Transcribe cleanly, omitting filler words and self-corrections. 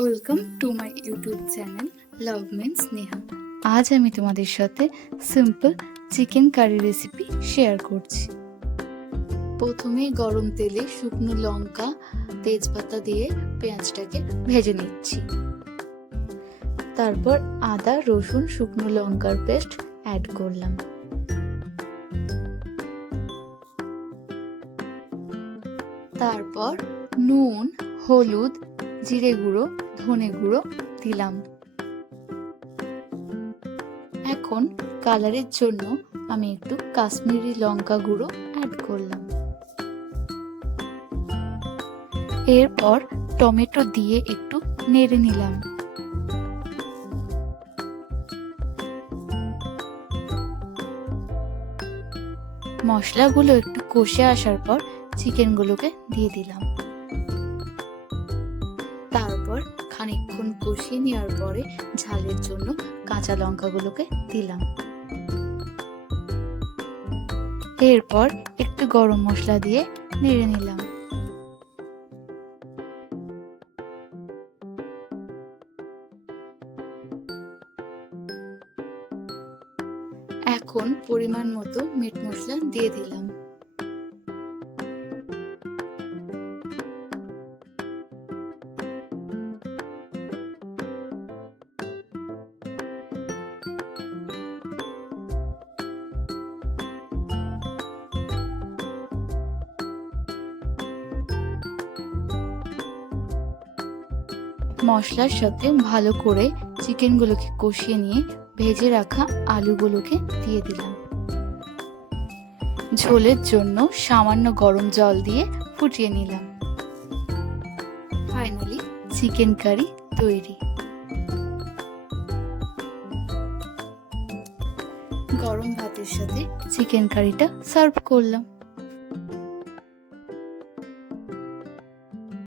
Welcome to my YouTube channel love means Neha. আজ আমি তোমাদের সাথে simple chicken curry recipe share করছি। প্রথমেই গরম তেলে শুকনো লঙ্কা তেজপাতা দিয়ে পেঁয়াজটাকে ভেজে নিচ্ছি। তারপর আদা রসুন শুকনো লঙ্কার পেস্ট অ্যাড করলাম। তারপর নুন হলুদ জিরে গুঁড়ো ধনে গুঁড়ো দিলাম। এখন কালারের জন্য আমি একটু কাশ্মীরি লঙ্কা গুঁড়ো অ্যাড করলাম। এরপর টমেটো দিয়ে একটু নেড়ে নিলাম। মশলাগুলো একটু কষে আসার পর চিকেনগুলোকে দিয়ে দিলাম। তারপর খানিকক্ষণ কষিয়ে নেওয়ার পরে ঝালের জন্য কাঁচা লঙ্কাগুলোকে দিলাম। এরপর একটু গরম মশলা দিয়ে নেড়ে নিলাম। এখন পরিমাণ মতো মিট মশলা দিয়ে দিলাম। মশলার সাথে ভালো করে চিকেনগুলোকে কষিয়ে নিয়ে ভেজে রাখা আলুগুলোকে দিয়ে দিলাম। ঝোলের জন্য সামান্য গরম জল দিয়ে ফুটিয়ে নিলাম। ফাইনালি চিকেন কারি তৈরি। গরম ভাতের সাথে চিকেন কারিটা সার্ভ করলাম।